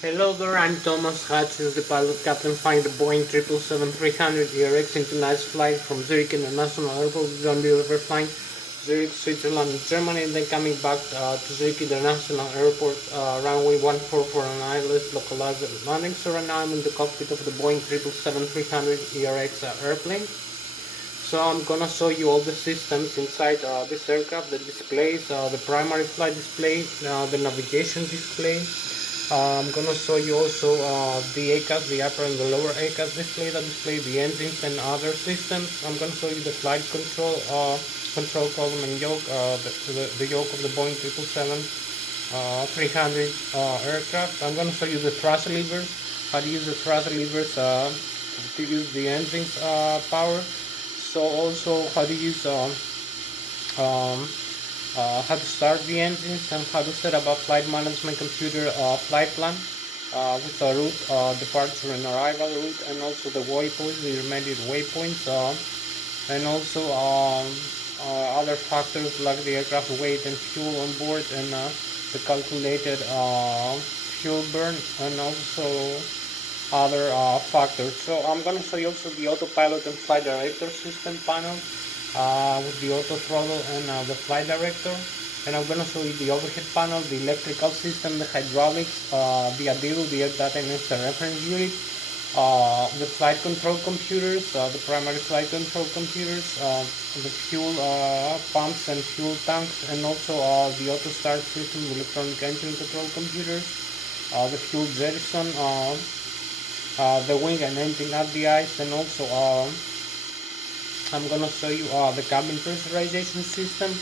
Hello there, I'm Thomas Hatsios, the pilot captain flying the Boeing 777-300 ERX international flight from Zurich International Airport. We're going to be over flying Zurich, Switzerland, and Germany, and then coming back to Zurich International Airport, runway 1449, let's localize the landing. So right now I'm in the cockpit of the Boeing 777-300 ERX airplane. So I'm gonna show you all the systems inside this aircraft, the displays, the primary flight display, the navigation display. I'm gonna show you also the ACAS, the upper and the lower ACAS display that display the engines and other systems. I'm gonna show you the flight control column and yoke, the yoke of the Boeing 777-300 aircraft. I'm gonna show you the thrust levers, how to use the thrust levers to use the engines power. So also how to use how to start the engines and how to set up a flight management computer flight plan with a route, departure and arrival route, and also the waypoints, the intermediate waypoints, and also other factors like the aircraft weight and fuel on board, and the calculated fuel burn, and also other factors. So I'm going to show you also the autopilot and flight director system panel with the auto throttle and the flight director. And I'm going to show you the overhead panel, the electrical system, the hydraulics, the ADIRU, the air data and instant reference unit, the flight control computers, the primary flight control computers, the fuel pumps and fuel tanks, and also the auto start system, electronic engine control computers, the fuel jettison, the wing and engine RDIs, and also I'm gonna show you the cabin pressurization system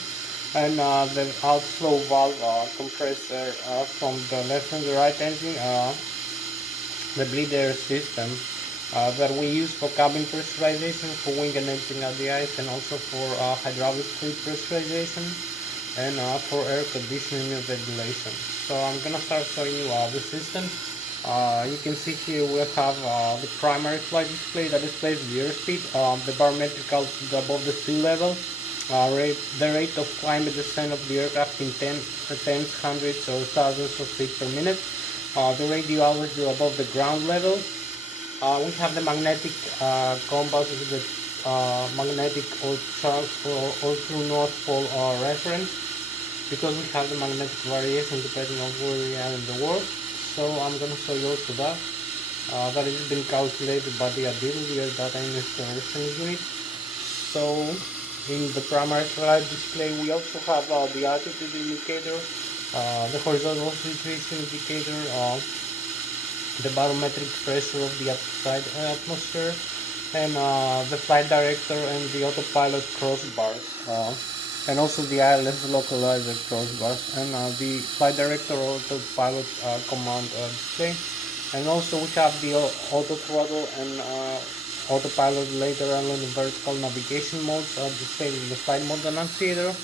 and the outflow valve compressor from the left and the right engine, the bleed air system that we use for cabin pressurization, for wing and engine RDIs, and also for hydraulic fluid pressurization, and for air conditioning and ventilation. So I'm gonna start showing you the systems. You can see here we have the primary flight display that displays the airspeed, the barometric altitude above the sea level, the rate of climb and descent of the aircraft in tens, hundreds or thousands of feet per minute, the radio altitude above the ground level. We have the magnetic compass with the magnetic or true north pole reference, because we have the magnetic variation depending on where we are in the world. So I'm going to show you also that that has been calculated by the ADIRU, the air data and installation unit. So in the primary flight display we also have the altitude indicator, the horizontal situation indicator, the barometric pressure of the outside atmosphere, and the flight director and the autopilot crossbars, and also the ILS localizer crossbars, and the flight director autopilot command display. And also we have the auto throttle and autopilot later on in the vertical navigation modes displayed in the flight mode annunciator.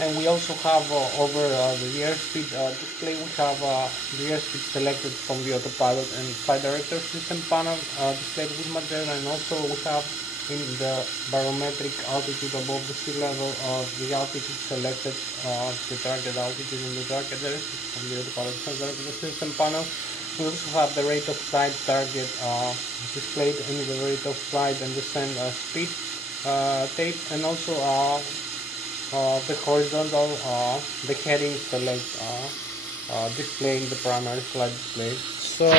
And we also have over the airspeed display, we have the airspeed selected from the autopilot and flight director system panel displayed with magenta, and also we have in the barometric altitude above the sea level the altitude selected, the target altitude and the target airspeed from the autopilot and flight director system panel. We also have the rate of flight target displayed in the rate of flight and descent speed tape, and also the horizontal, the heading select display in the primary flight display. So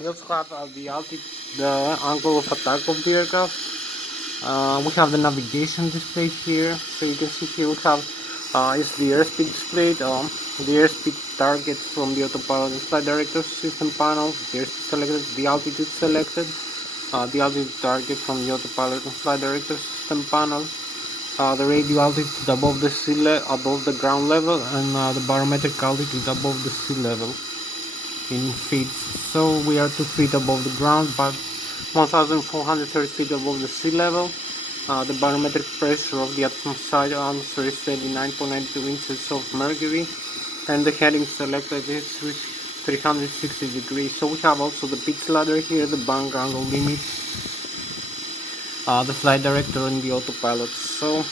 we also have the altitude, the angle of attack of the aircraft. We have the navigation display here. So you can see here we have is the airspeed displayed, the airspeed target from the autopilot and flight director system panel, the airspeed selected, the altitude selected, the altitude target from the autopilot and flight director system panel, the radio altitude above the above the ground level, and the barometric altitude above the sea level in feet. So we are 2 feet above the ground, but 1,430 feet above the sea level. The barometric pressure of the atmosphere is 29.92 inches of mercury, and the heading selected is 360 degrees. So we have also the pitch ladder here, the bank angle limit, the flight director and the autopilot. So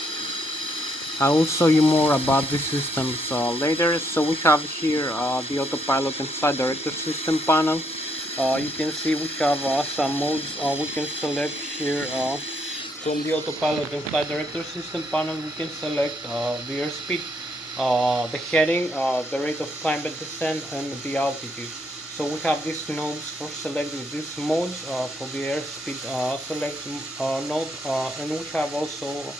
I will show you more about these systems later. So we have here the autopilot and flight director system panel. You can see we have some modes we can select here from the autopilot and flight director system panel. We can select the airspeed, the heading, the rate of climb and descent, and the altitude. So we have these nodes for selecting these modes for the airspeed select node, and we have also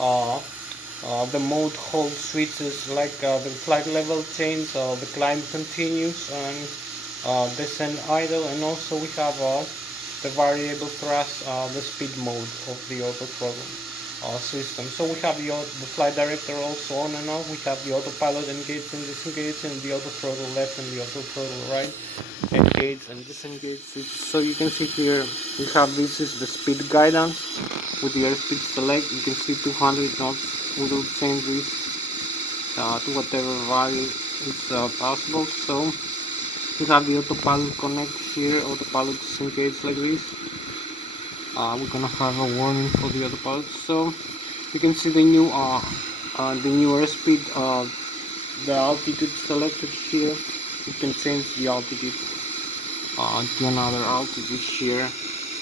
uh, the mode hold switches like the flight level change, the climb continues, and descent idle, and also we have the variable thrust, the speed mode of the auto throttle system. So we have the flight director also on and off. We have the autopilot engaged and disengaged, and the auto throttle left and the auto throttle right, engaged and disengaged. So you can see here we have this is the speed guidance with the airspeed select. You can see 200 knots. We will change this to whatever value is possible. So we have the autopilot connect here, autopilot disengage like this. We're gonna have a warning for the autopilot. So you can see the new airspeed, the altitude selected here. You can change the altitude to another altitude here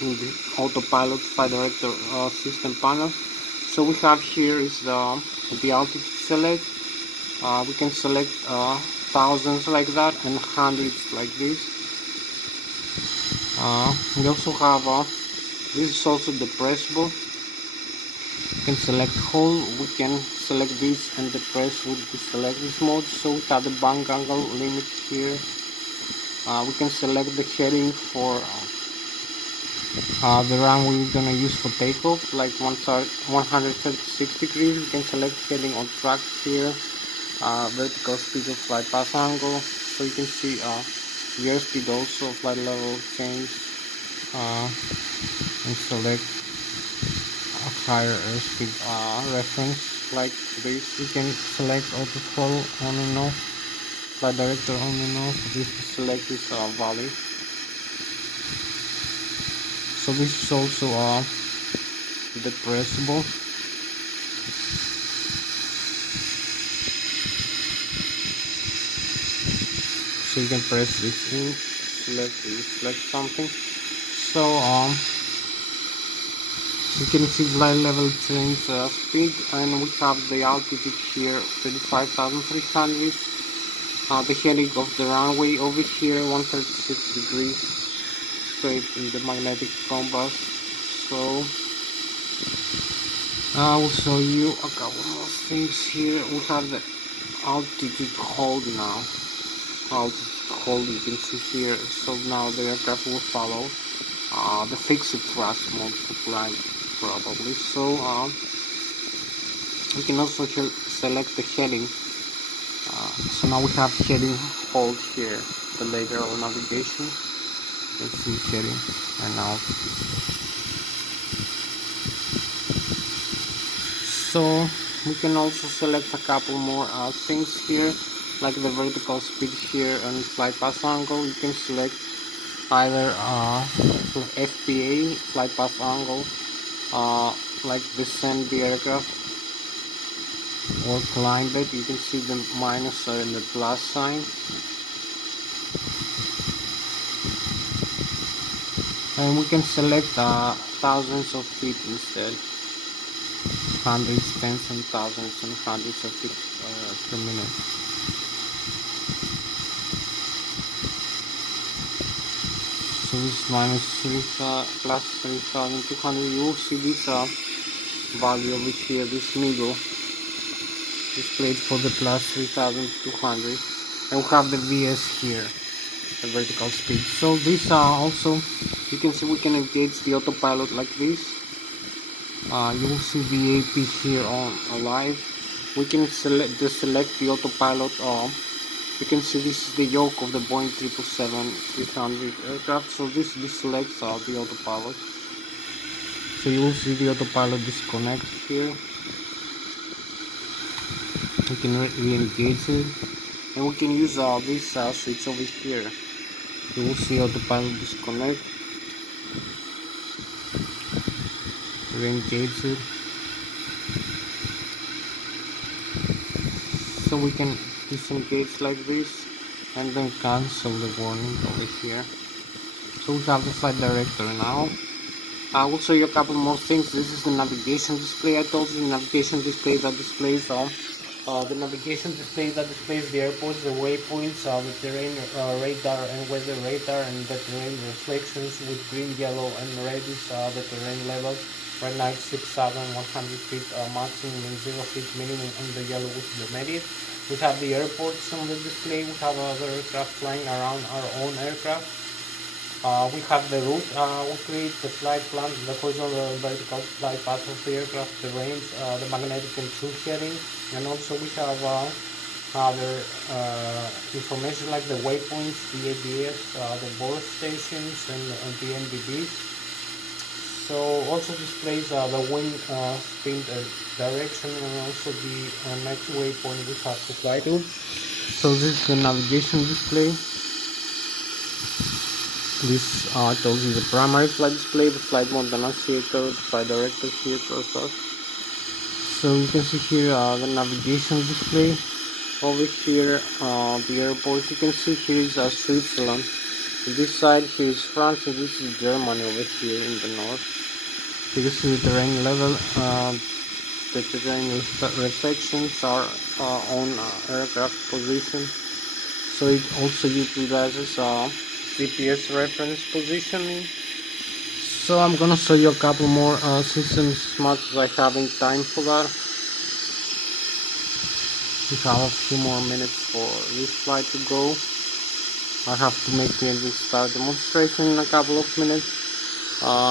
in the autopilot flight director system panel. So we have here is the altitude select. We can select thousands like that and hundreds like this. We also have this is also depressible. We can select whole. We can select this and depress with the select this mode. So we have the bank angle limit here. We can select the heading for the runway we're gonna use for takeoff, like 136 degrees. We can select heading on track here. Vertical speed of flight path angle, so you can see the airspeed also, flight level change, and select a higher airspeed reference like this. You can select auto throttle on and off, flight director on and off. This to select this value. So this is also depressible. So you can press this in, select something. So you can see flight level change speed, and we have the altitude here 35,300. The heading of the runway over here 136 degrees straight in the magnetic compass. So I will show you a couple more things here. We have the altitude hold now. Altitude hold, you can see here. So now the aircraft will follow the fixed thrust mode supply probably. So we can also select the heading. So now we have heading hold here, the lateral navigation. Let's see heading and altitude. So we can also select a couple more things here, like the vertical speed here and flight path angle. You can select either FPA, flight path angle, like descend the aircraft, or climb it. You can see the minus and the plus sign. And we can select thousands of feet instead. Hundreds, tens, and thousands, and hundreds of feet per minute. So this is minus 3 plus 3,200. You will see this value over here, this middle displayed for the plus 3,200, and we have the VS here, the vertical speed. So these are also, you can see we can engage the autopilot like this. You will see the AP here on live. We can select the autopilot. You can see this is the yoke of the Boeing 777-300 aircraft. So this deselects the autopilot. So you will see the autopilot disconnect here. We can re-engage it, and we can use this switch over here. You will see autopilot disconnect, re-engage it, so we can disengage like this and then cancel the warning over here. So we have the flight director now. I will show you a couple more things. This is the navigation display. I told you the navigation display that displays the airports, the waypoints, the terrain radar and weather radar, and the terrain reflections with green, yellow, and red is the terrain level. Right now it's 6,100 feet maximum and 0 feet minimum, and the yellow is the median. We have the airports on the display. We have other aircraft flying around our own aircraft. We have the route. We create the flight plan, the horizontal and vertical flight path of the aircraft, the range, the magnetic and true heading, and also we have other information like the waypoints, the ABS, the board stations, and the NBBs. So also displays the wind speed direction, and also the next waypoint we have to fly to. So this is the navigation display. This tells you the primary flight display, the flight mode annunciator, the flight director here process. So you can see here the navigation display. Over here the airport. You can see here is Switzerland. This side here is France, and this is Germany over here in the north. You can see the terrain level. The terrain reflections are on aircraft position. So it also utilizes GPS reference positioning. So I'm gonna show you a couple more systems as much as I have in time for that. We have a few more minutes for this flight to go. I have to make the engine start demonstration in a couple of minutes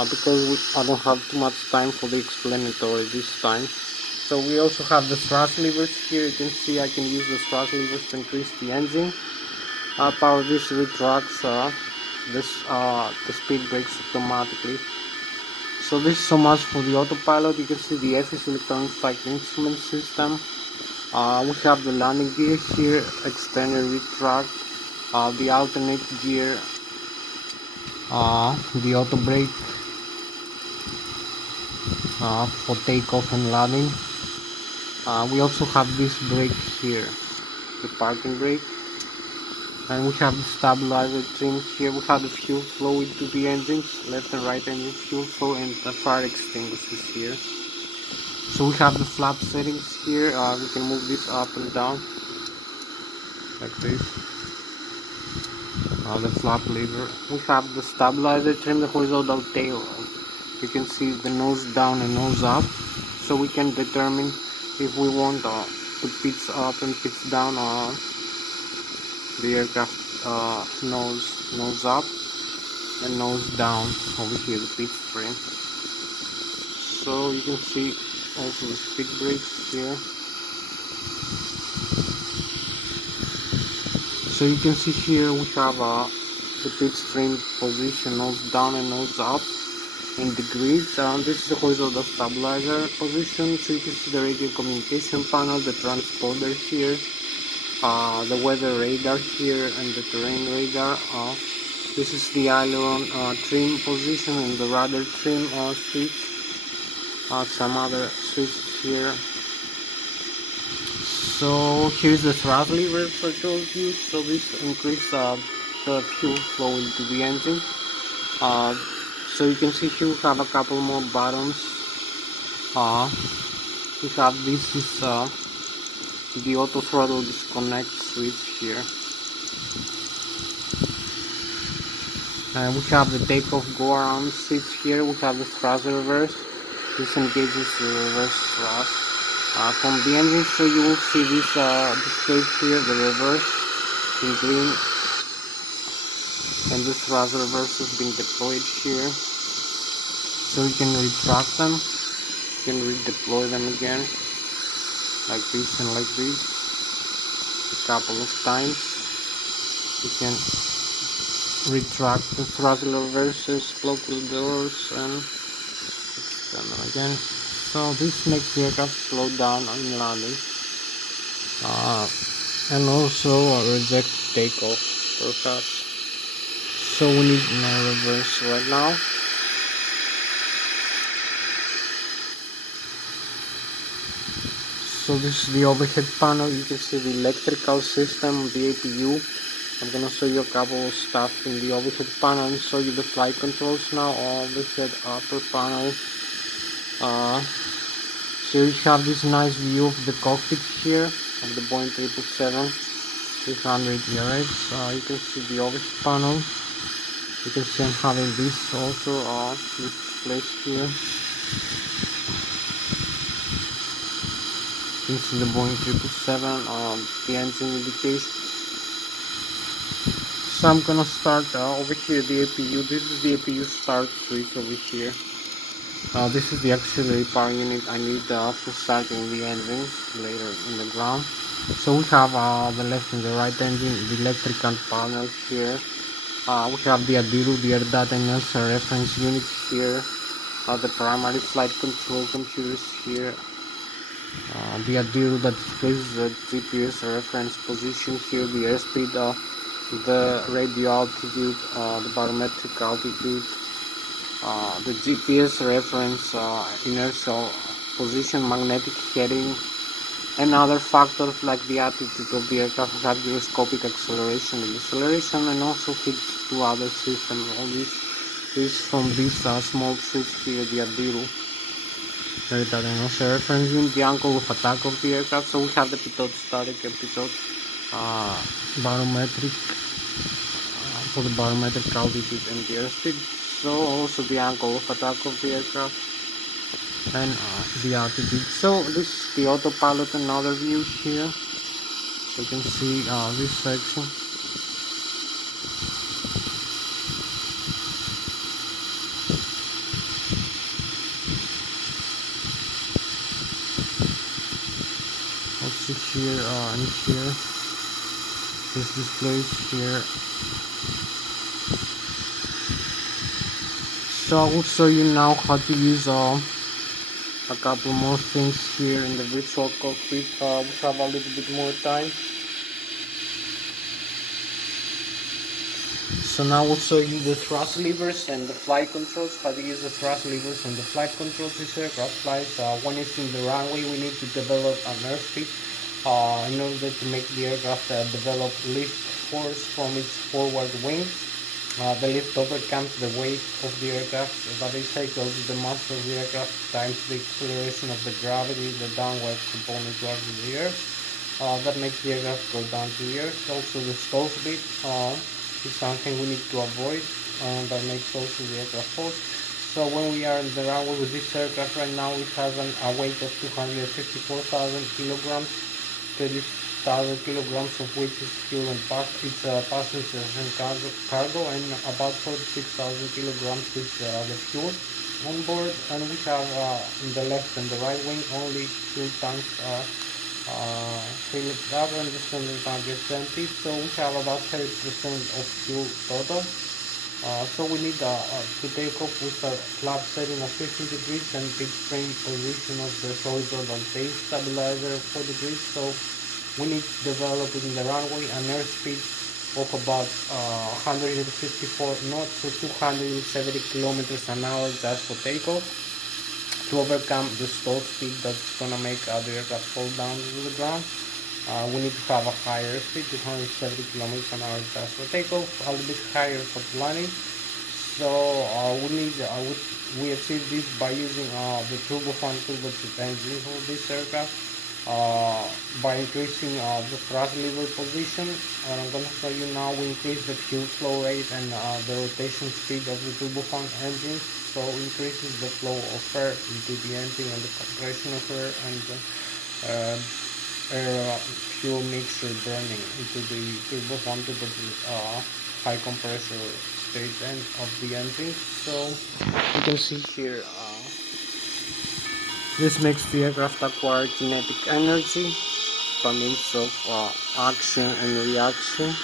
because I don't have too much time for the explanatory this time. So we also have the thrust levers here. You can see I can use the thrust levers to increase the engine. Power this retracts the speed brakes automatically. So this is so much for the autopilot. You can see the FS electronic flight instrument system. We have the landing gear here, extended retract, the alternate gear, the auto brake for takeoff and landing. We also have this brake here, the parking brake. And we have the stabilizer trim here. We have the fuel flow into the engines, left and right engine fuel flow, and the fire extinguishers here. So we have the flap settings here. We can move this up and down like this. The flap lever. We have the stabilizer trim, the horizontal tail. You can see the nose down and nose up. So we can determine if we want to pitch up and pitch down the aircraft nose up and nose down over here, the pitch frame. So you can see also the speed brakes here. So you can see here we have the pitch frame position, nose down and nose up in degrees. This is the horizontal stabilizer position. So you can see the radio communication panel, the transponder here, the weather radar here, and the terrain radar. This is the aileron trim position and the rudder trim switch. Some other switches here. So here's the thrust lever I told you. So this increases the fuel flow into the engine. So you can see here we have a couple more buttons. We have this is the auto throttle disconnect switch here. And we have the takeoff go around switch here. We have the thrust reverse. This engages the reverse thrust from the engine. So you will see this display here, the reverse in green, and the thrust reverse has been deployed here. So you can retract them, you can redeploy them again, like this and like this, a couple of times. You can retract the thrust reverses, close the doors, and extend them again. So this makes the aircraft slow down on landing, and also reject takeoff perhaps. So we need no reverse right now. So this is the overhead panel. You can see the electrical system of the APU. I'm gonna show you a couple of stuff in the overhead panel and show you the flight controls now. Overhead upper panel. So you have this nice view of the cockpit here of the Boeing 777-300 ERX. You can see the overhead panel. You can see I'm having this also, this place here. You can see the Boeing 777, the engine indication. So I'm gonna start over here the APU. This is the APU start switch over here. This is the auxiliary power unit I need for starting the engines later in the ground. So we have the left and the right engine, the electrical panel here. We have the ADIRU, the air data and Lszh reference unit here. The primary flight control computers here. The ADIRU that displays the GPS reference position here, the airspeed, the radio altitude, the barometric altitude, the GPS reference, inertial position, magnetic heading, and other factors like the attitude of the aircraft. We have gyroscopic acceleration and deceleration, and also feeds to other systems. All this is from this small switch here, the ADIRU. Very also reference unit, the angle of attack of the aircraft. So we have the pitot static and pitot barometric for the barometric altitude and the airspeed. So also the angle of attack of the aircraft and the altitude. So this is the autopilot and other view here. So you can see this section. Let's see here and here. This displays here. So I will show you now how to use a couple more things here in the virtual cockpit. We have a little bit more time. So now we'll show you the thrust levers and the flight controls, how to use the thrust levers and the flight controls. This aircraft flies. When it's in the runway, we need to develop an airspeed in order to make the aircraft develop lift force from its forward wings. The lift overcomes the weight of the aircraft. That is equal to the mass of the aircraft times the acceleration of the gravity, the downward component towards the air. That makes the aircraft go down to the earth. Also the stall speed is something we need to avoid, and that makes also the aircraft fall. So when we are in the runway with this aircraft right now, it has a weight of 254,000 kilograms, 30,000 kilograms of which is fuel and passengers and cargo, and about 46,000 kilograms is the fuel on board. And we have in the left and the right wing only fuel tanks filled up, and the standard tank is empty. So we have about 30% of fuel total. So we need to take off with a flap setting of 15 degrees and pitch frame position of the horizontal tail stabilizer 4 degrees. So we need to develop in the runway an airspeed of about 154 knots, so 270 kilometers an hour just for takeoff, to overcome the stall speed that's gonna make the aircraft fall down to the ground. We need to have a higher speed, 270 kilometers an hour just for takeoff, a little bit higher for landing. So we achieve this by using the turbofan turbojet engine for this aircraft, by increasing the thrust lever position. And I'm going to show you now. We increase the fuel flow rate and the rotation speed of the turbofan engine, so increases the flow of air into the engine and the compression of air and the air fuel mixture burning into the turbofan turbojet high compressor stage end of the engine. So you can see here this makes the aircraft acquire kinetic energy by means of action and reaction.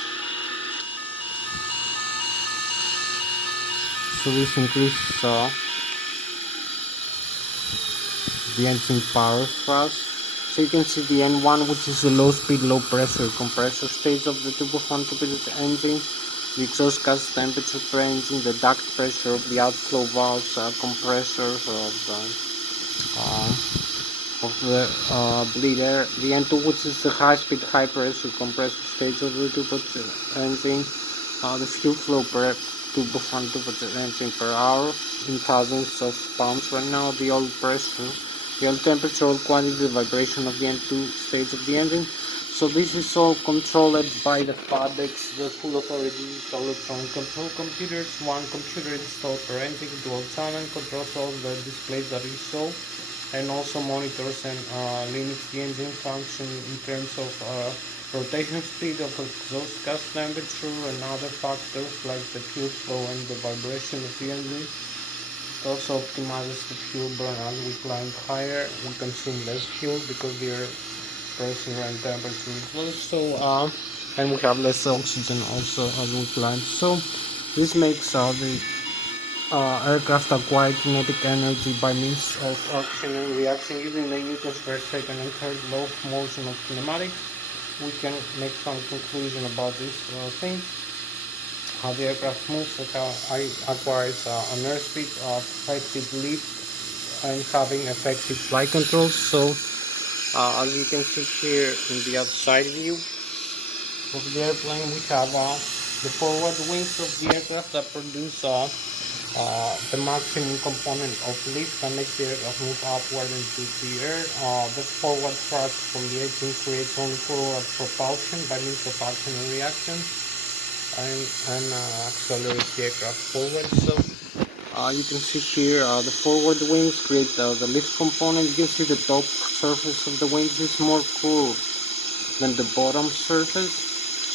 So this increases the engine power thrust. So you can see the N1, which is the low speed, low pressure compressor stage of the turbofan turbojet engine, the exhaust gas temperature per engine, the duct pressure of the outflow valves, compressors of the of the bleed air. The N2, which is the high-speed, high-pressure compressor stage of the turbocharged engine. The fuel flow per turbofan turbocharged engine per hour in thousands of pounds right now. The oil pressure, the oil temperature, oil quantity, the vibration of the N2 stage of the engine. So this is all controlled by the FADEX, the full authority digital electronic control computers. One computer installed per engine, dual channel, controls all the displays that you saw, and also monitors and limits the engine function in terms of rotation speed, of exhaust gas temperature, and other factors like the fuel flow and the vibration of the engine. It also optimizes the fuel burn. As we climb higher, we consume less fuel because the air pressure and temperature is low. So and we have less oxygen also as we climb. So this makes the aircraft acquire kinetic energy by means of action and reaction using the newtons per second and third law of motion of kinematics. We can make some conclusion about this thing. How the aircraft moves, acquires an airspeed of effective lift and having effective flight controls. So as you can see here in the outside view of the airplane, we have the forward wings of the aircraft that produce the maximum component of lift that makes the aircraft move upward into the air. The forward thrust from the engine creates only forward propulsion by means of action and reaction, and accelerates the aircraft forward. So you can see here the forward wings create the lift component. You can see the top surface of the wings is more curved than the bottom surface.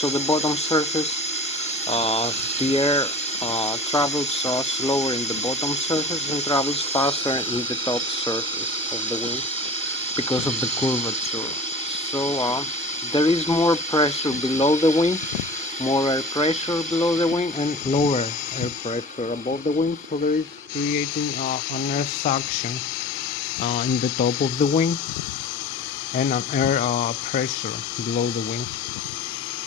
So the bottom surface, the air travels slower in the bottom surface and travels faster in the top surface of the wing because of the curvature. So there is more pressure below the wing, more air pressure below the wing, and lower air pressure above the wing. So there is creating an air suction in the top of the wing and an air pressure below the wing.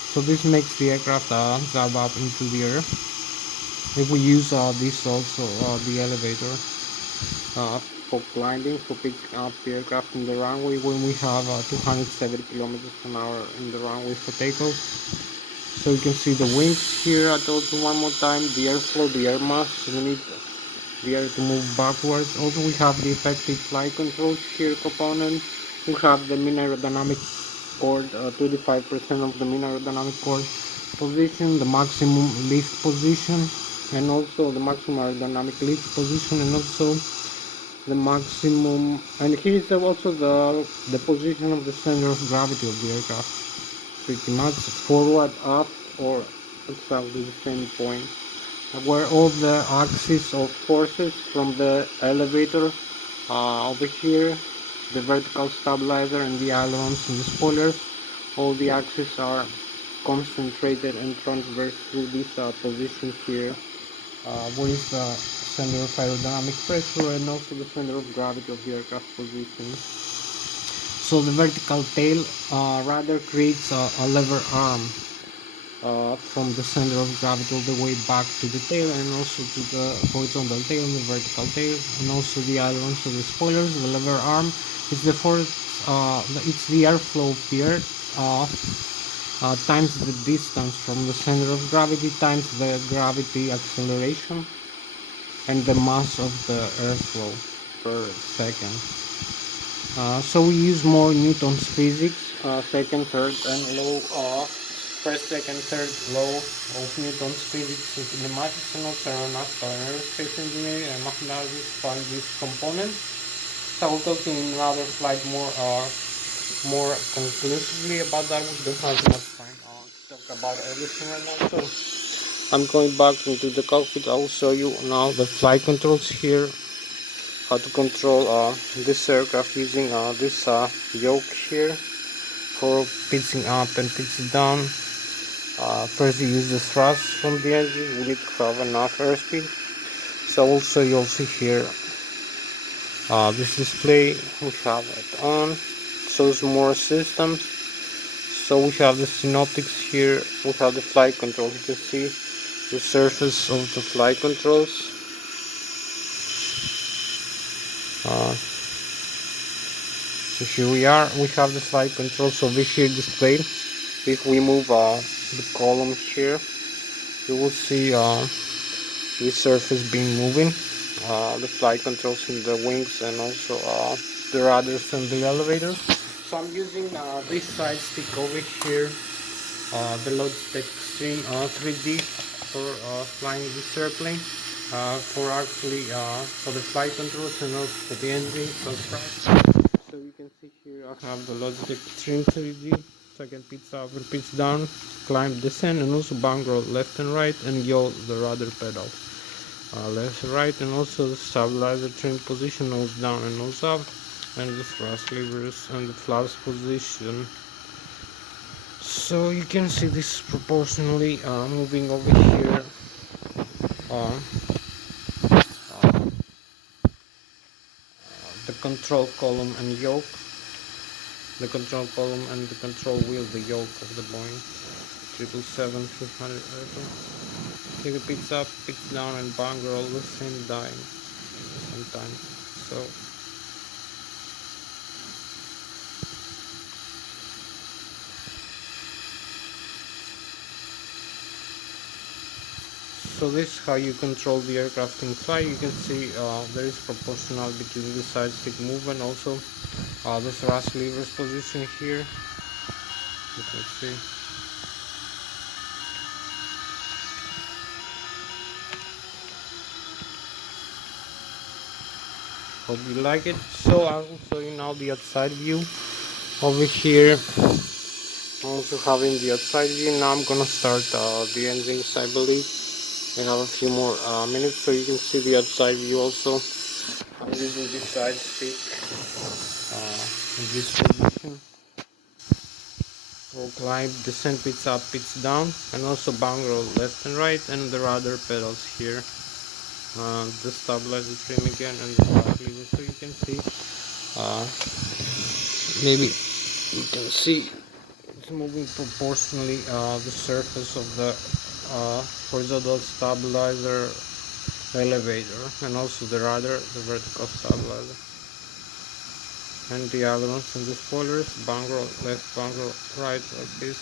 So this makes the aircraft drive up into the air. If we use this also, the elevator, for gliding, for picking up the aircraft in the runway when we have 270 kilometers per hour in the runway for takeoff. So you can see the wings here. I told you one more time, the airflow, the air mass. We need the air to move backwards. Also we have the effective flight controls here component. We have the mean aerodynamic chord, 25% of the mean aerodynamic chord position, the maximum lift position, and also the maximum aerodynamic lift position, and also the maximum, and here is also the position of the center of gravity of the aircraft, pretty much forward, up, or exactly the same point, where all the axis of forces from the elevator over here, the vertical stabilizer and the ailerons and the spoilers, all the axes are concentrated and transverse through this position here, where is the center of aerodynamic pressure and also the center of gravity of the aircraft position. So the vertical tail rather creates a lever arm from the center of gravity all the way back to the tail, and also to the horizontal tail and the vertical tail, and also the ailerons of the spoilers. The lever arm is the force, it's the airflow of the air times the distance from the center of gravity times the gravity acceleration and the mass of the airflow per second. So we use more Newton's physics, second, third, and low, first, second, third law of Newton's physics in kinematics, and also aeronautical and aerospace engineering and mathematics find this component. So I will talk in another slide more conclusively about that. We don't have enough time to talk about everything right now. So I'm going back into the cockpit. I will show you now the flight controls here, how to control this aircraft using this yoke here for pitching up and pitching down. First you use the thrust from the engine. We need to have enough airspeed. So also you'll see here this display, we have it on, shows more systems. So we have the synoptics here, we have the flight controls. You can see the surface of the flight controls. So here we are. We have the flight controls over here displayed. If we move the column here, you will see this surface being moving. The flight controls in the wings and also the rudders and the elevator. So I'm using this side stick over here, the Lszh Extreme 3D for flying this airplane. For actually for the flight controls and also for the engine construct. So you can see here I have the Lszh Extreme 3D, second pitch up and pitch down, climb, descend, and also bank roll left and right, and yaw the rudder pedal left and right, and also the stabilizer trim position, nose down and nose up, and the thrust levers and the flaps position. So you can see this proportionally moving over here. Uh, the control column and yoke, the control column and the control wheel, the yoke of the Boeing 777-300 airplane. Take the pitch up, pitch down, and bank roll the same time. So this is how you control the aircraft in flight. You can see there is proportional between the side stick movement, also the thrust levers position here. You can see. Hope you like it. So I will show you now the outside view over here. Also having the outside view. Now I'm gonna start the engines, I believe. We have a few more minutes so you can see the outside view also. I'm using this side stick in this position. Roll, climb, descent, pitch up, pitch down, and also bank roll left and right, and the rudder pedals here. The stabilizer trim again, and the flight lever. So you can see, maybe you can see it's moving proportionally the surface of the horizontal stabilizer elevator, and also the rudder, the vertical stabilizer, and the ailerons and the spoilers, bank roll left, bank roll right, like this.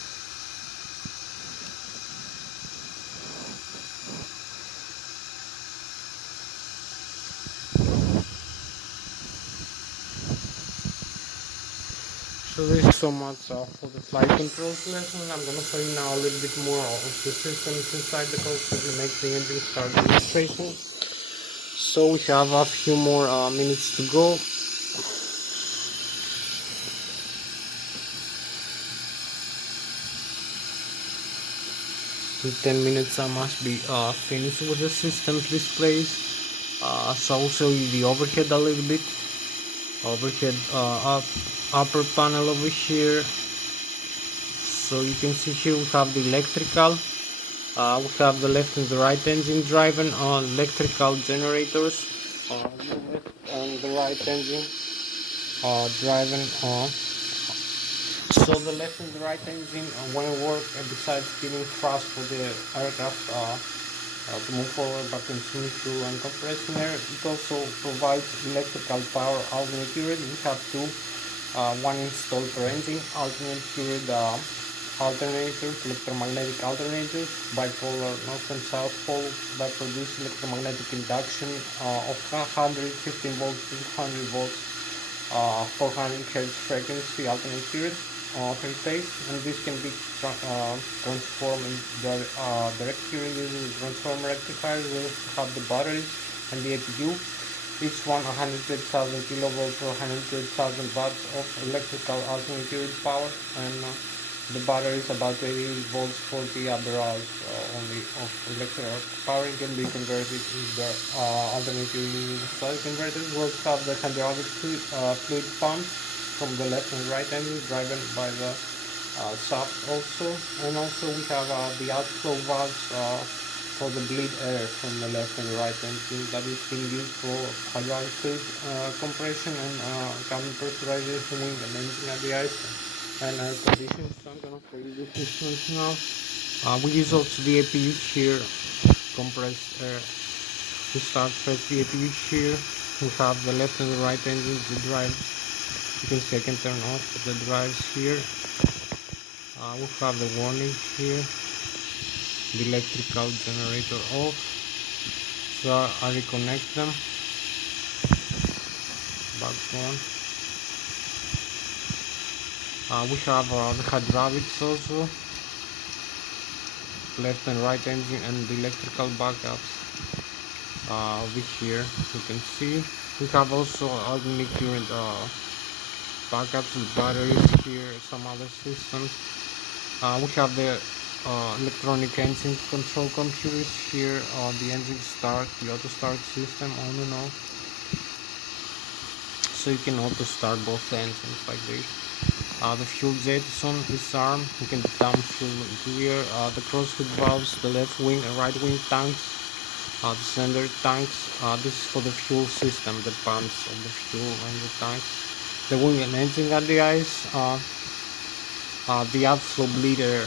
So this is so much for the flight controls lesson. I'm gonna show you now a little bit more of the systems inside the cockpit to make the engine start demonstration. So we have a few more minutes to go. In 10 minutes I must be finished with the systems displays. So I'll show you the overhead a little bit. Overhead upper panel over here. So you can see here we have the electrical. We have the left and the right engine driving on electrical generators. The left and the right engine driving on. So the left and the right engine when it works, besides giving thrust for the aircraft to move forward back and swing through and compressing air, it also provides electrical power alternate current. We have two, one installed per engine, alternate current alternators, electromagnetic alternators, bipolar north and south pole that produce electromagnetic induction of 115 volts to 200 volts, 400 Hz frequency alternate current. 3-phase, and this can be transformed into direct current using the transformer rectifiers. We also have the batteries and the APU, each one 130,000 kilovolts or 130,000 watts of electrical alternate current power, and the battery is about 80 volts, 40 ampere hours only of electrical power. It can be converted into the alternate current using the slide converters. We also have the hydraulic fluid pumps from the left and right engine driven by the shaft also, and also we have the outflow valves for the bleed air from the left and right engine that is being used for hydraulic fluid compression and cabin pressurization, wing and engine at the ice and air conditioning. So I'm gonna show you the systems now. We use also the APU here, compressed air. We start first the APU here. We have the left and the right engines to drive You can see I can turn off the drives here. We have the warning here, the electrical generator off. So I reconnect them, back on. We have the hydraulics also, left and right engine, and the electrical backups over here. You can see we have also alternate current backups with batteries here, some other systems. We have the electronic engine control computers here, the engine start, the auto start system on and off. So you can auto start both engines like this. The fuel jettison is armed. You can dump fuel here. The crossfeed valves, the left wing and right wing tanks, the center tanks. This is for the fuel system, the pumps of the fuel and the tanks. The wing and engine at the eyes. The outflow bleeder.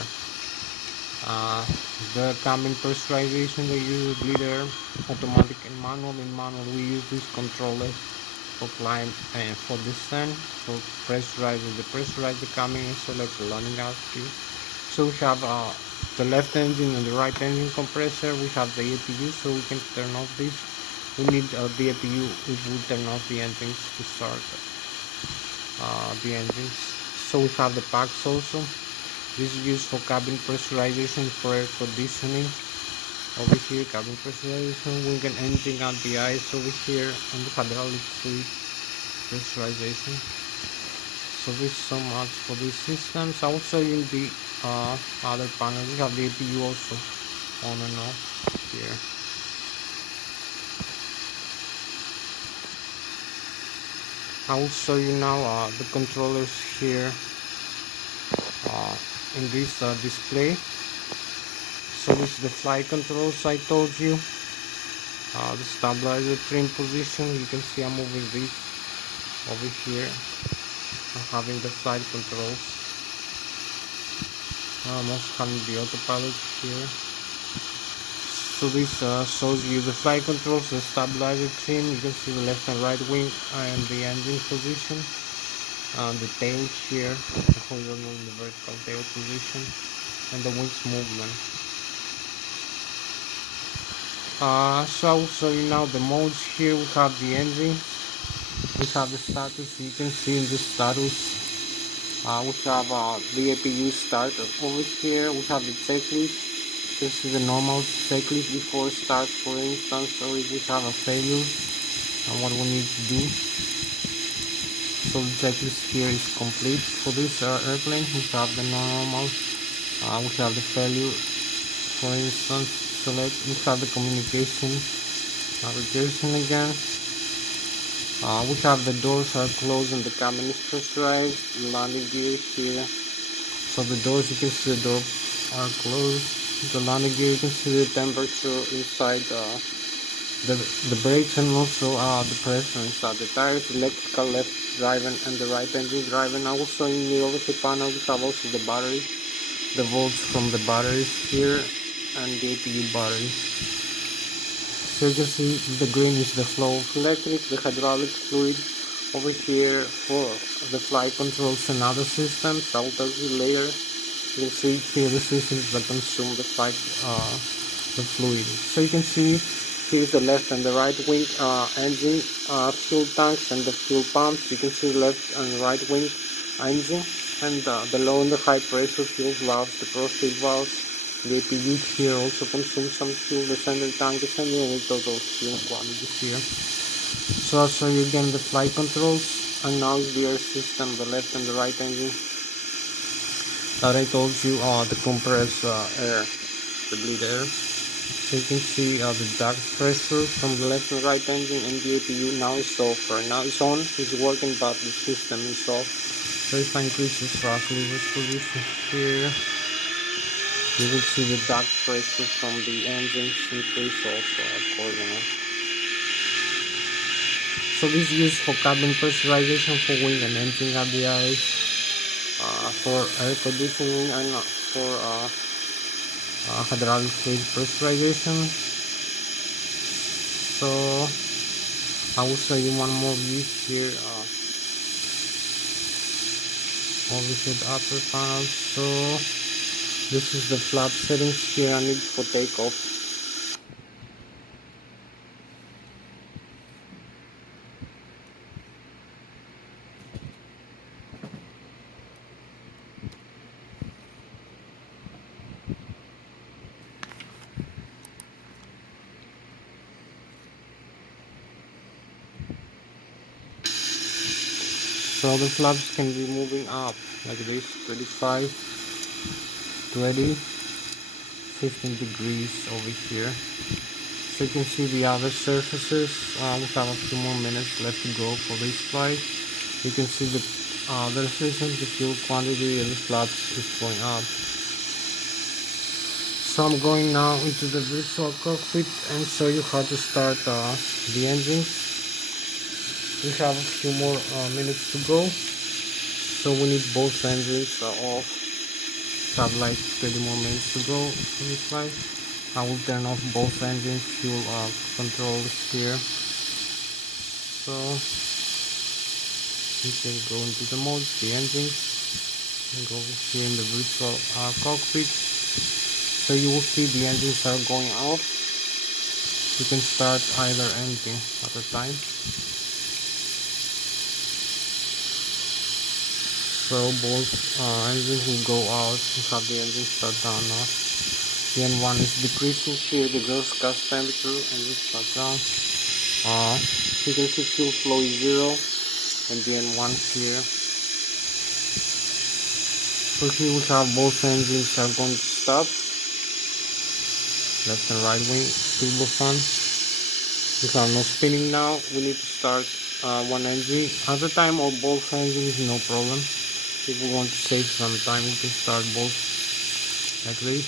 The cabin pressurization, they use a bleeder, automatic and manual. In manual, we use this controller for climb and for descent, for pressurizing the cabin and select the landing altitude. So we have the left engine and the right engine compressor. We have the APU, so we can turn off this. We need the APU if we turn off the engines to start the engines. So we have the packs also. This is used for cabin pressurization, for air conditioning. Over here, cabin pressurization, wing and engine at the eyes over here, and the hydraulic fluid pressurization. So this is so much for these systems. Also in the other panel, we have the APU also on and off here. I will show you now the controllers here in this display. So this is the flight controls I told you. The stabilizer trim position, you can see I'm moving this over here. I'm having the flight controls. I'm also having the autopilot here. So this shows you the flight controls, the stabilizer trim. You can see the left and right wing and the engine position. The tail here, the horizontal and the vertical tail position, and the wings movement. So I will show you now the modes here. We have the engine, we have the status. You can see in the status we have the APU start over here. We have the checklist. This is the normal checklist before start, for instance, or if we have a failure and what we need to do. So the checklist here is complete. For this airplane, we have the normal, we have the failure, for instance. Select, we have the communication, navigation again. We have the doors are closed and the cabin is pressurized. The landing gear here. So the doors, you can see the door are closed. The landing gear, you can see the temperature inside the brakes, and also the pressure inside the tires. Electrical left driving and the right engine driving. I will show you in the overhead panel. We have also the battery, the volts from the batteries here, and the APU battery. So you can see the green is the flow of electric, the hydraulic fluid. Over here for the flight controls and other systems, I will tell you later. You can see here the systems that consume the flight, the fluid. So you can see here is the left and the right wing engine, fuel tanks and the fuel pumps. You can see the left and right wing engine, and the low and the high pressure fuel valves, the crossfeed valves. The APU here also consumes some fuel, the center tank, the sending and total fuel quantities here. So I'll show you again the flight controls, and now is the air system, the left and the right engine. That I told you the compressed air, the bleed air. So you can see the dark pressure from the left and right engine, and the APU now is off. Right now it's on, it's working, but the system is off. So if I increase the thrust lever position here, you will see the dark pressure from the engines increase also accordingly. So this is used for cabin pressurization, for wing and engine at the eyes, for air conditioning, and for hydraulic fluid pressurization. So I will show you one more view here. over here the upper panel. So this is the flap settings here I need for takeoff. So the flaps can be moving up like this, 25, 20, 15 degrees over here. So you can see the other surfaces. We have a few more minutes left to go for this flight. You can see the efficiency, the fuel quantity, and the flaps is going up. So I'm going now into the virtual cockpit and show you how to start the engines. We have a few more minutes to go, so we need both engines off. Have like 30 more minutes to go on this flight. I will turn off both engines, fuel controls here. So you can go into the mode, the engines, and go here in the virtual cockpit. So you will see the engines are going off. You can start either engine at a time. So both engines will go out. You have the engine start down now. The N1 is decreasing here, the gross gas temperature, and this shut down. You can see fuel flow is 0, and the N1 here. So here we have both engines are going to stop. Left and right wing turbofan. We have no spinning now. We need to start one engine at a time or both engines, no problem. If we want to save some time, we can start both like this.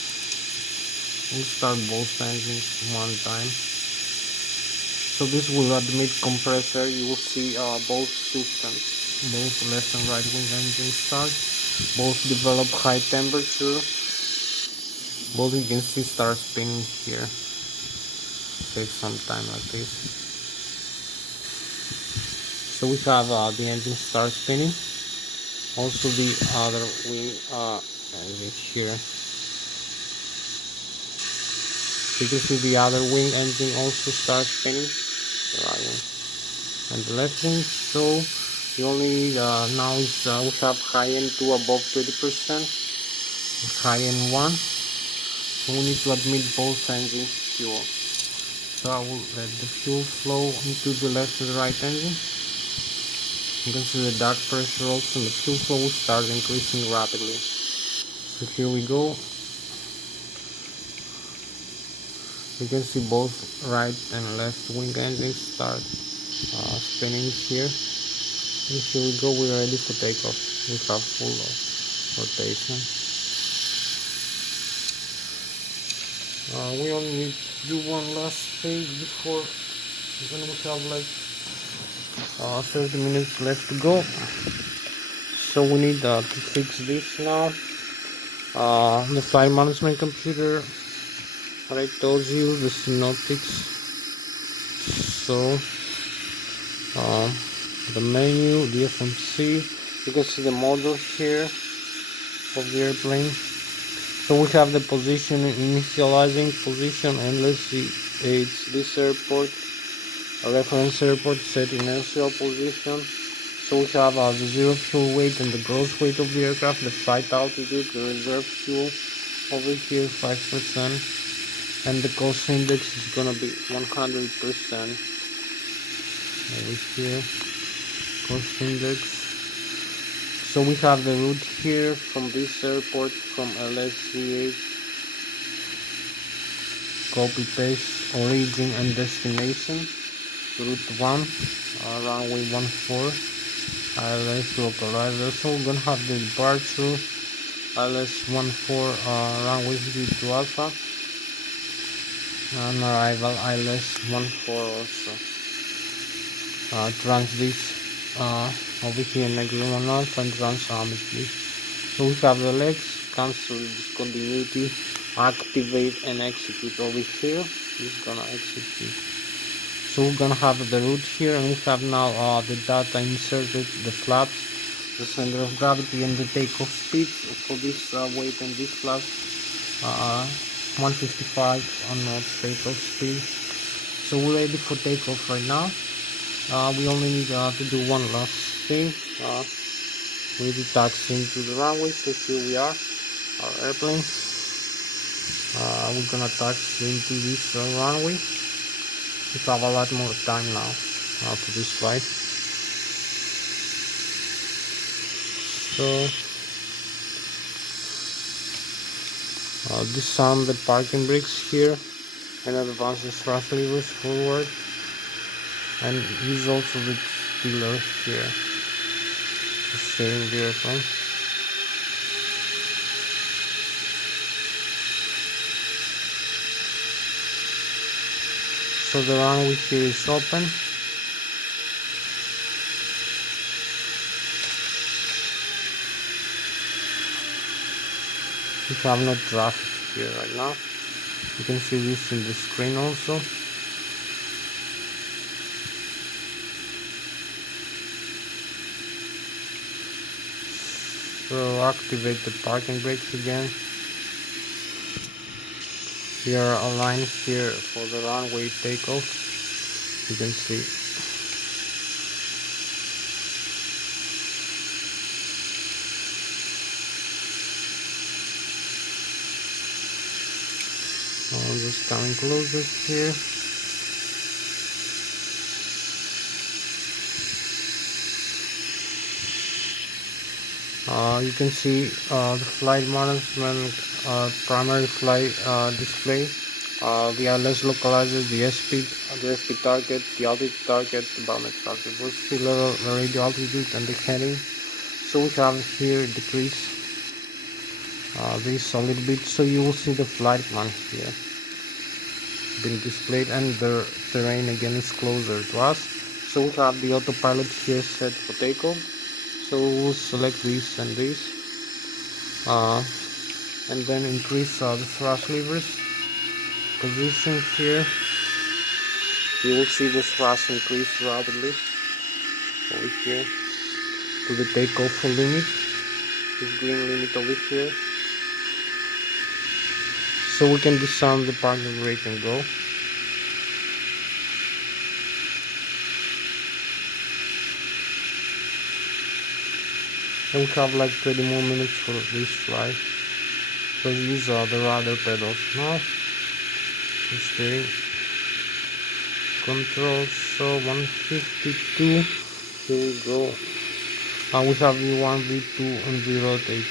We'll start both engines one time. So this will admit compressor. You will see both systems, both left and right wing engines start. Both develop high temperature. Both you can see start spinning here. Take some time like this. So we have the engine start spinning. Also the other wing engine here. You can see the other wing engine also start spinning. The right wing and the left wing. So the only now is we have high N2 above 30%, high N1. So we need to admit both engines fuel. So I will let the fuel flow into the left and the right engine. You can see the dark pressure also, and the fuel flow will start increasing rapidly. So here we go. You can see both right and left wing engines start spinning here. And here we go, we're ready for takeoff. We have full rotation. We only need to do one last thing before then we have like 30 minutes left to go. So we need to fix this now. The flight management computer, what I told you, the synoptics. So the menu, the FMC, you can see the model here of the airplane. So we have the position, initializing position, and let's see, it's this airport, a reference airport set inertial position. So we have the zero fuel weight and the gross weight of the aircraft, the flight altitude, the reserve fuel over here 5%, and the cost index is gonna be 100% over here, cost index. So we have the route here from this airport, from Lszh, copy paste origin and destination. Route 1, runway 14, ILS localizer. So we're gonna have the departure ILS 14, runway 32 alpha, and arrival ILS 14 also. Transit over here next 1 alpha and transsummit, please. So we have the legs, cancel discontinuity, activate and execute over here. It's gonna execute. So we're gonna have the route here, and we have now the data inserted, the flaps. the center of gravity and the takeoff speed for this weight and this class. 155 knots takeoff speed. So we're ready for takeoff right now. We only need to do one last thing. We need to taxi into the runway. So here we are, our airplane. We're gonna taxi into this runway. We have a lot more time now for this flight. So disarm the parking brakes here and advance the thrust levers forward, and use also the tiller here to steering the airplane. So the runway here is open. We have no traffic here right now. You can see this in the screen also. So activate the parking brakes again. We are aligned here for the runway takeoff. You can see. I'm just coming closer here. You can see the flight management primary flight display. The Lszh localizer, the speed target, the altitude target, the barometric target, velocity level, the radio altitude, and the heading. So we have here decrease this a little bit, so you will see the flight plan here being displayed, and the terrain again is closer to us. So we have the autopilot here set for takeoff. So we'll select this and this, and then increase the thrust levers position here. You will see the thrust increase rapidly over here to the takeoff limit, this green limit over here. So we can disarm the parking brake and go. And we have like 20 more minutes for this flight. Let's use the rudder pedals now. The steering control. So 152. Here we go. We have V1, V2, and V rotate.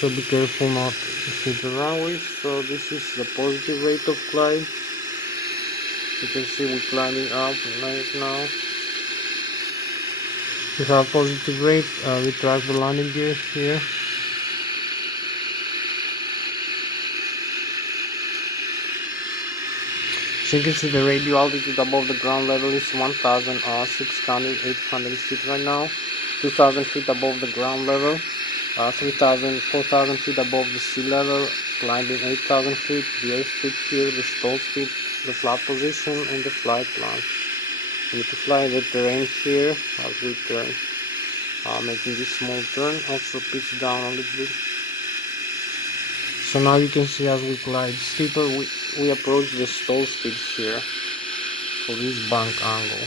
So be careful not to hit the runway. So this is the positive rate of climb. You can see we're climbing up right now. We have positive rate. We track the landing gear here. So you can see the radio altitude above the ground level is 1,600, 800 feet right now. 2,000 feet above the ground level. 3,000, 4,000 feet above the sea level. Climbing 8,000 feet. The airspeed here, the stall speed, the flat position, and the flight plan. We need to fly the terrain here as we turn, making this small turn. Also pitch down a little bit. So now you can see as we glide steeper, we approach the stall speed here for this bank angle.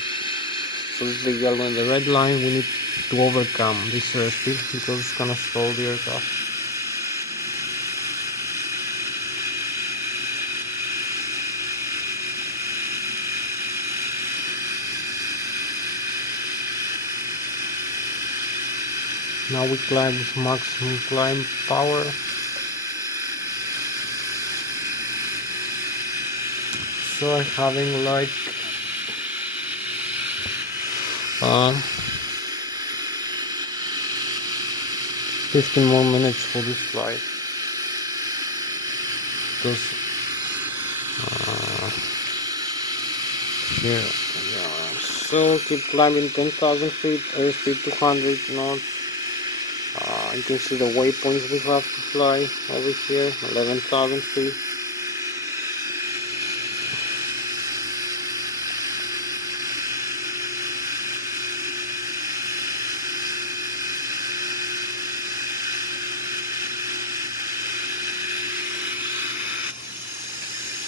So this is the yellow and the red line. We need to overcome this airspeed because it's gonna stall the aircraft. Now we climb with maximum climb power. So I'm having like 15 more minutes for this flight because here, yeah. So keep climbing 10,000 feet, airspeed 200 knots. You can see the waypoints we have to fly over here, 11,000 feet.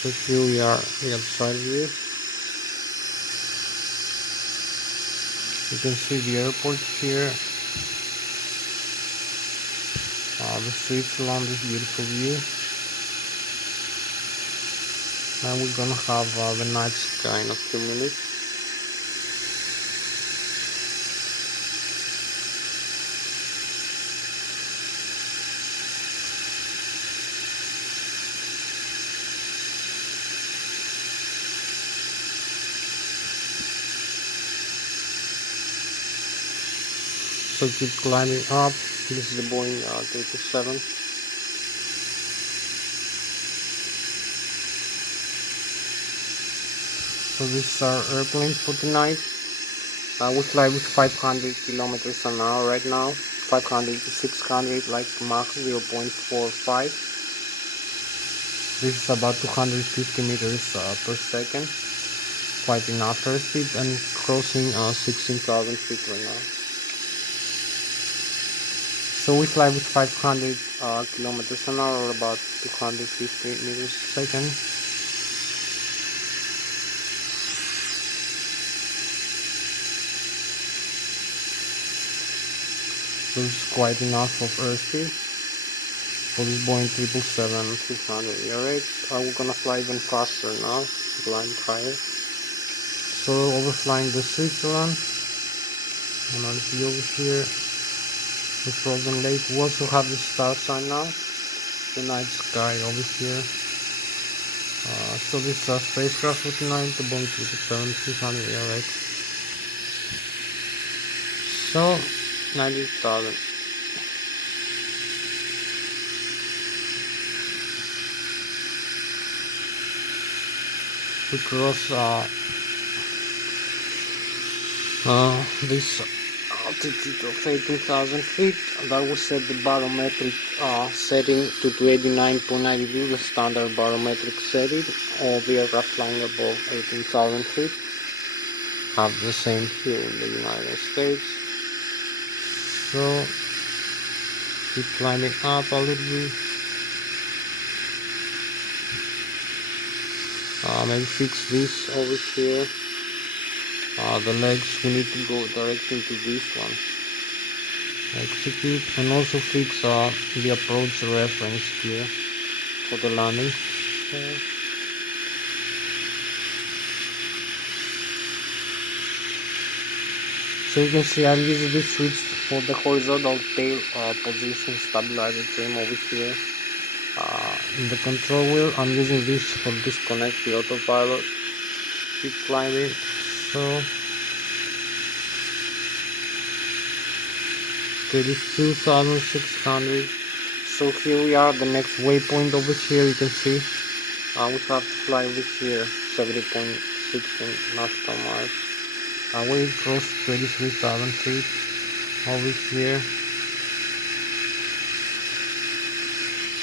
So here we are, the outside view. You can see the airport here. The streets along this beautiful view. And we're gonna have the night sky in a few minutes. So keep climbing up. This is the Boeing 777. So this is our airplane for tonight. We fly with 500 kilometers an hour right now. 500 to 600, like Mach 0.45. This is about 250 meters per second. Quite enough airspeed and crossing 16,000 feet right now. So we fly with 500 kilometers an hour, or about 250 meters per second. So it's quite enough of airspeed for this Boeing 777-300 ER8. We're gonna fly even faster now, flying higher. So overflying the Switzerland, and I'll see over here the frozen lake. We also have the star sign now, the night sky over here. So this is a spacecraft for tonight, the Boeing 777-300 ER8. So 90,000. We cross this altitude of 18,000 feet. That will set the barometric setting to 289.92, the standard barometric setting. All the aircraft flying above 18,000 feet have the same here in the United States. So keep climbing up a little bit. Maybe fix this over here. The legs, we need to go directly to this one. Execute, and also fix the approach reference here for the landing. So you can see I'm using this switch for the horizontal tail position stabilizer trim over here. In the control wheel, I'm using this for disconnect the autopilot. Keep climbing. So 32,600. So here we are, the next waypoint over here. You can see we have to fly over here 70.16 nautical miles. We crossed 23,000 feet over here.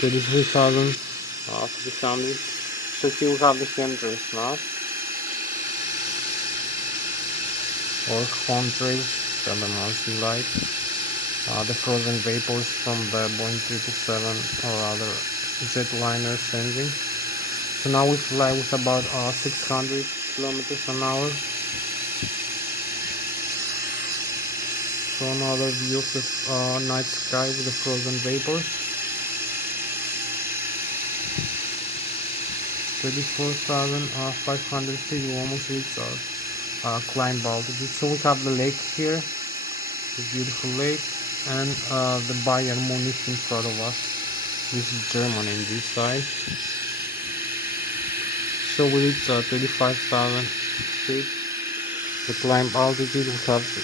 33,300. So here we have the entrance now, or contrails, tell them as you like. The frozen vapors from the Boeing 777 or other jetliners engine. So now we fly with about 600 kilometers an hour. So another view of the night sky with the frozen vapors. 34,500 feet. We almost reached our climb altitude. So we have the lake here, the beautiful lake, and the Bayern Munich in front of us. This is Germany on this side. So we reached 35,000 feet. The climb altitude, we have to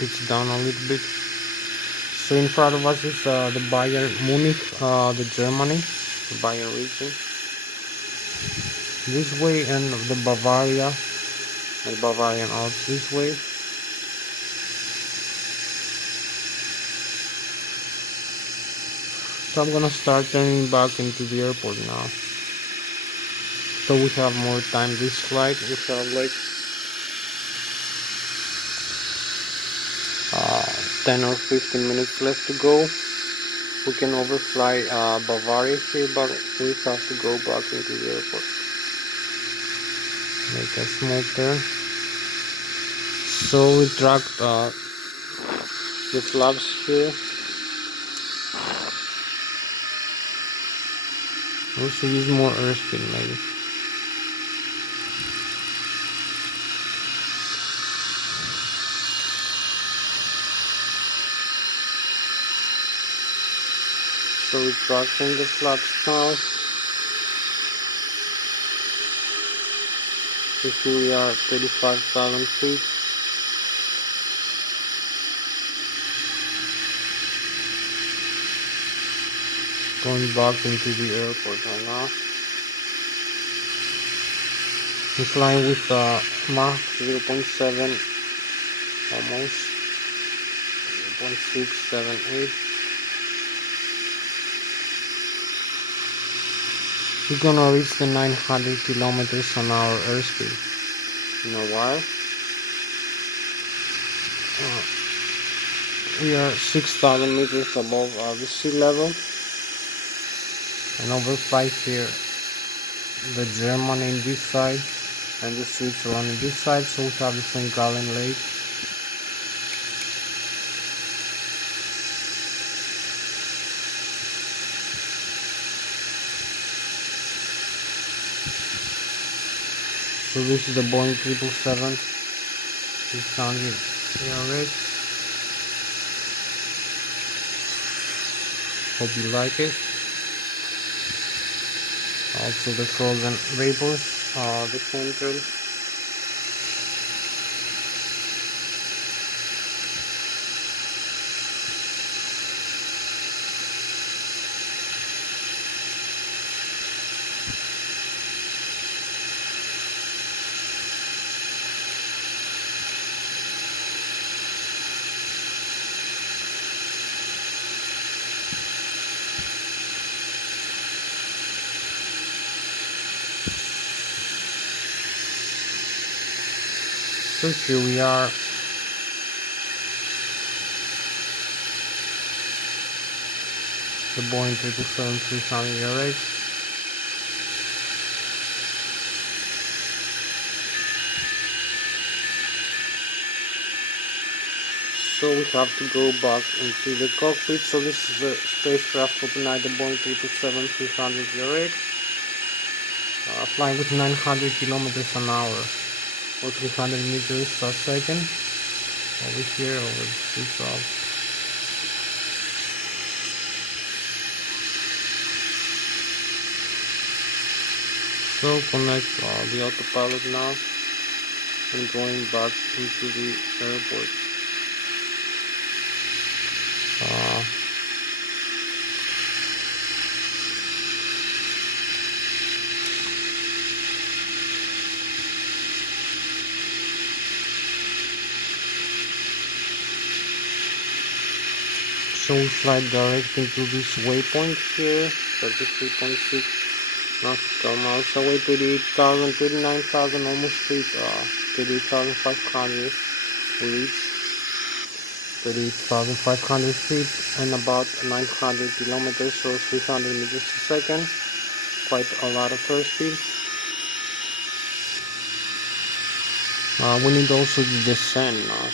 pitch down a little bit. So in front of us is the Bayern Munich, the Germany, the Bayern region. This way, and the Bavaria, the Bavarian Alps this way. So I'm gonna start turning back into the airport now. So we have more time this flight. We have like 10 or 15 minutes left to go. We can overfly Bavaria here, but we have to go back into the airport. Make a small turn. So we tracked the flaps here. Also use more airspeed maybe. So we're tracking the flaps now. So here we are 35,000 feet. Going back into the airport right now. We're flying with Mach 0.7 almost 0.678. We're gonna reach the 900 kilometers an hour airspeed in a while. We are 6,000 meters above the sea level, and overfly here the Germany in this side and the Switzerland in this side, so we have the St. Gallen Lake. So this is the Boeing 777 600 ARX. Hope you like it. Also the frozen vapors, the chemtrail. So here we are. The Boeing 777-300 ARX. So we have to go back into the cockpit. So this is the spacecraft for tonight, the Boeing 777-300 ARX. Flying with 900 kilometers an hour. Or 300 meters a second over here over the seatbelt. So connect the autopilot now and going back into the airport. So we fly direct into this waypoint here, 33.6 nautical miles away, 38,000, 39,000 almost feet, 38,500 we reach, 38,500 feet and about 900 kilometers or 300 meters a second, quite a lot of airspeed. We need also to descend now.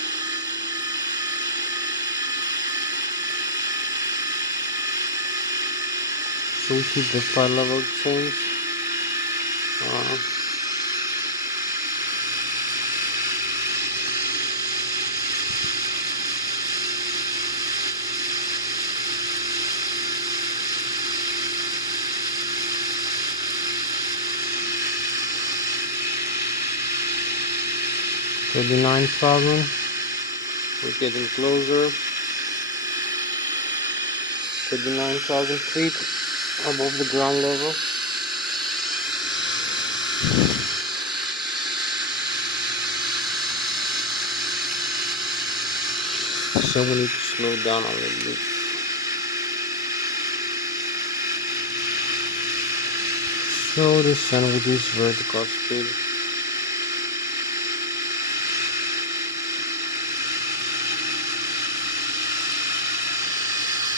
So we see the flight level change. $39,000. We're getting closer. 39,000 feet above the ground level. So we need to slow down a little bit. So descend with this vertical speed.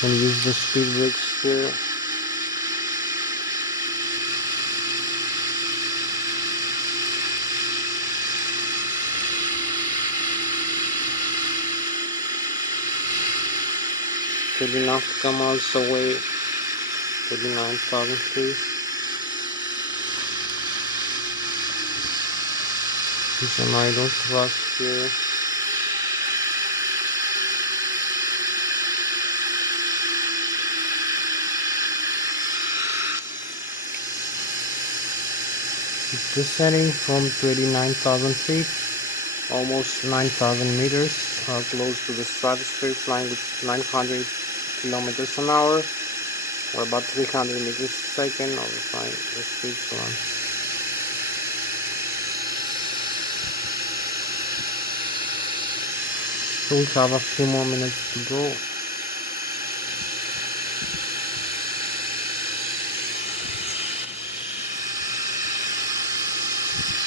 And use the speed brakes here. Good enough to come all the way 39,000 feet. There's an idle thrust here. Descending from 29,000 feet, almost 9,000 meters, close to the stratosphere, flying with 900 kilometers an hour, or about 300 meters a second. I'll find the speed one. So we have a few more minutes to go.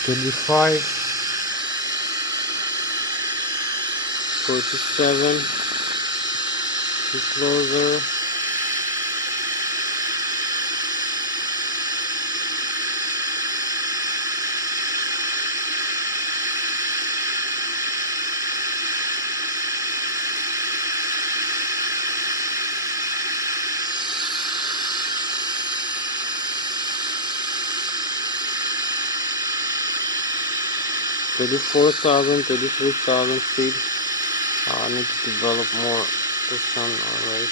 $35, $47, too closer. $34,000, $33,000 feet. I need to develop more descent already.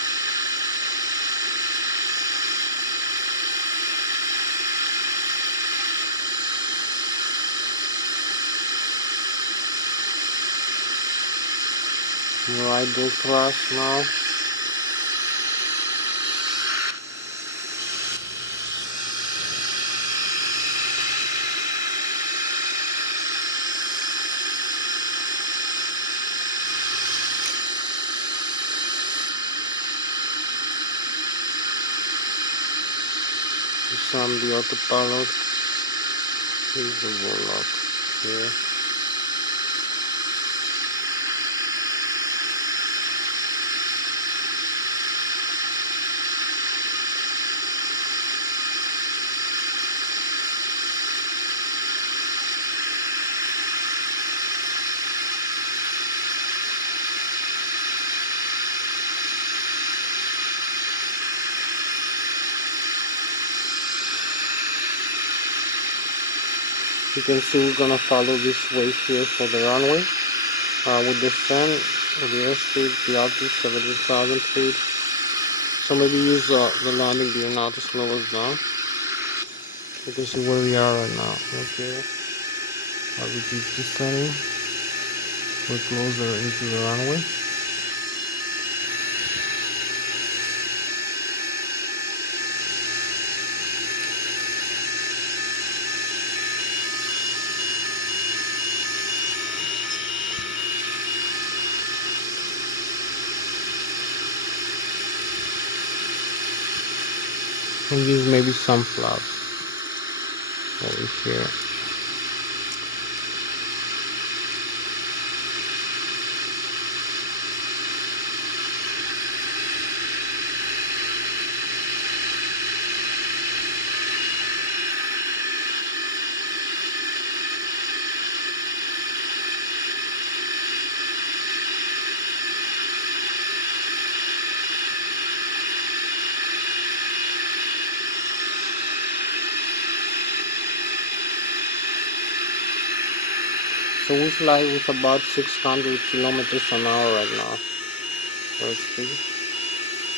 More idle thrust now. This on the autopilot. Here's the roll-up here. You can see we're gonna follow this way here for the runway. With the sun, with the airspeed, the altitude 17,000 feet. So maybe use the landing gear now to slow us down. You can see where we are right now. Okay. We keep descending. We're closer into the runway. And use maybe some flaps over here. So we fly with about 600 kilometers an hour right now. Airspeed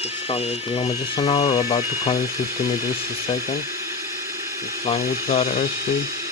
600 kilometers an hour, or about 250 meters a second. We're flying with that airspeed.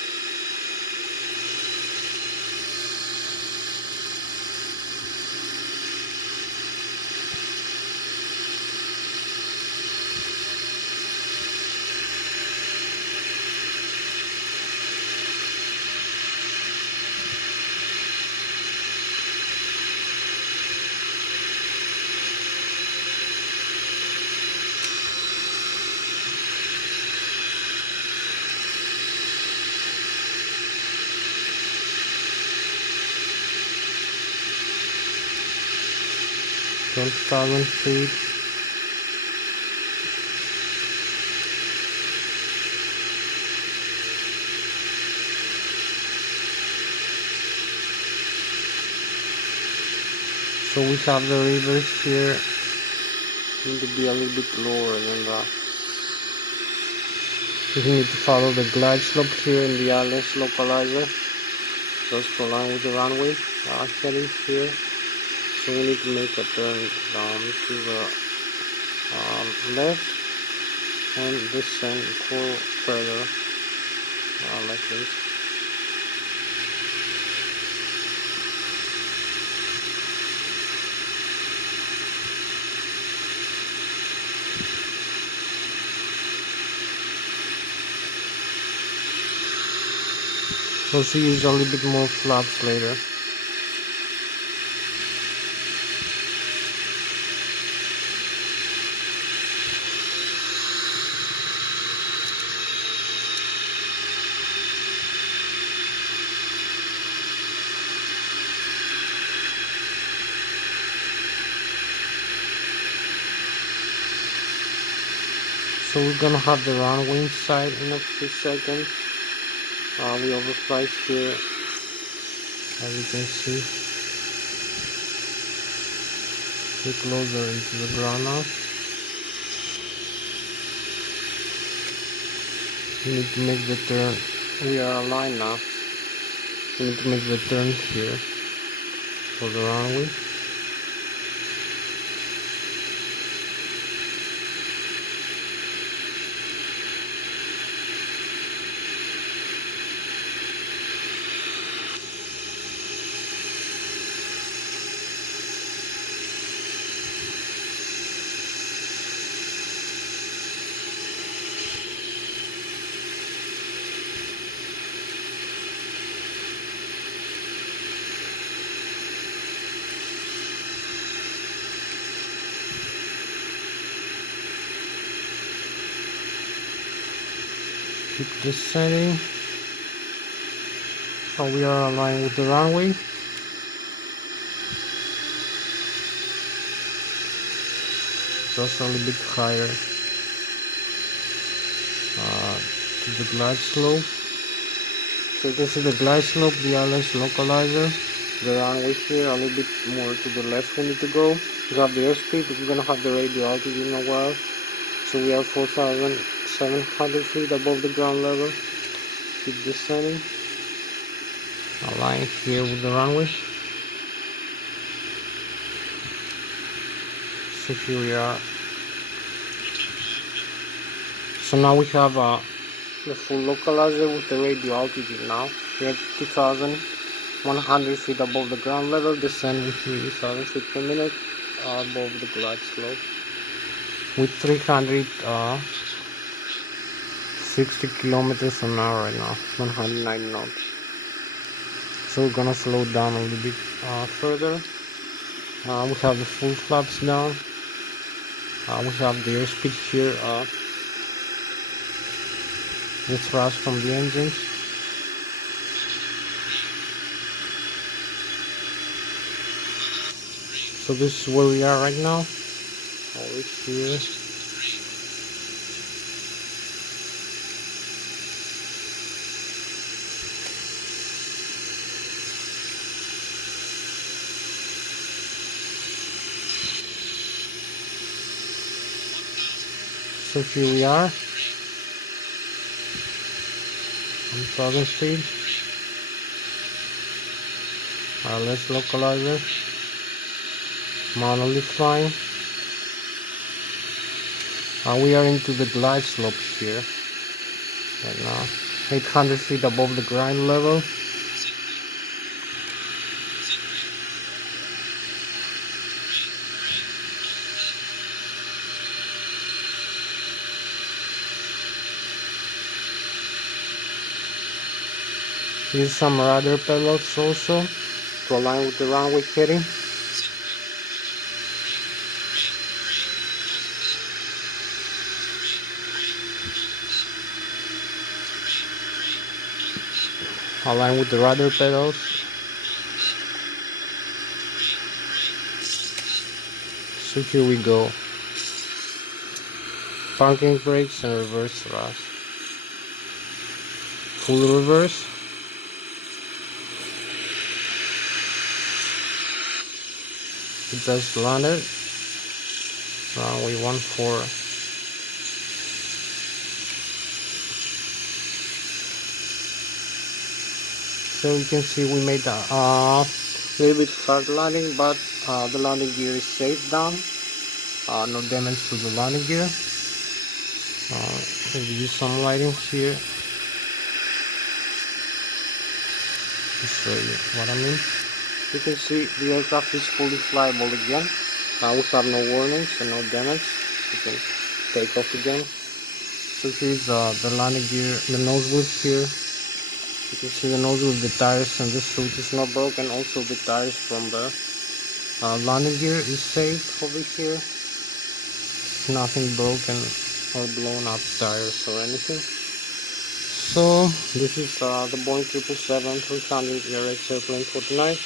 $12,000 feet. So we have the reverse here. Need to be a little bit lower than that. We need to follow the glide slope here in the Lszh localizer, just to align with the runway heading here. So we need to make a turn to the left and descend further like this. We'll see use a little bit more flaps later. So we're gonna have the runway inside in a few seconds. We overpriced here, as you can see. Get closer into the ground now. We need to make the turn. We are aligned now. We need to make the turn here for the runway. Keep descending. We are aligned with the runway. Just a little bit higher to the glide slope. So you can see the glide slope, the Lszh localizer, the runway here, a little bit more to the left we need to go. We have the airspeed, we're gonna have the radio altitude in a while. So we are 4,700 feet above the ground level. Keep descending. Align here with the runway. So here we are. So now we have the full localizer with the radio altitude now. We are 2,100 feet above the ground level, descend with 3,000 feet per minute above the glide slope. With 360 kilometers an hour right now, 109 knots. So we're gonna slow down a little bit further. We have the full flaps down. We have the airspeed here. The thrust from the engines. So this is where we are right now. Over here. So here we are. 1,000 feet. Our Lszh localizer. Monolith flying. We are into the glide slope here right now. 800 feet above the ground level. Use some rudder pedals also to align with the runway heading. Align with the rudder pedals. So here we go. Parking brakes and reverse thrust. Full reverse. It just landed. Runway 14. So you can see we made a little bit hard landing, but the landing gear is safe down. No damage to the landing gear. We'll use some lighting here to show you what I mean. You can see the aircraft is fully flyable again. We have no warnings and no damage. You can take off again. So here's the landing gear, the nose wheel here. You can see the nose with the tires, and this root is not broken. Also the tires from the landing gear is safe over here. Nothing broken or blown up tires or anything. So this is the Boeing 777-300 ERX airplane for tonight.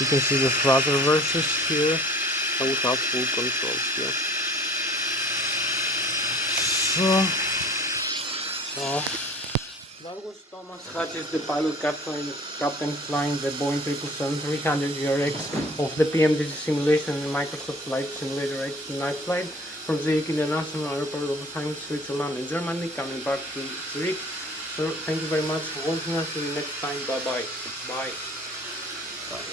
You can see the throttle reverses here, and we have full control here. So that was Thomas Hatsios, the pilot captain flying the Boeing 777-300 ERX of the PMDG simulation in Microsoft Flight Simulator X night flight from Zurich International Airport of Heinz, Switzerland and Germany, coming back to Zurich. So thank you very much for watching us. See you next time. Bye bye. Bye. Bye.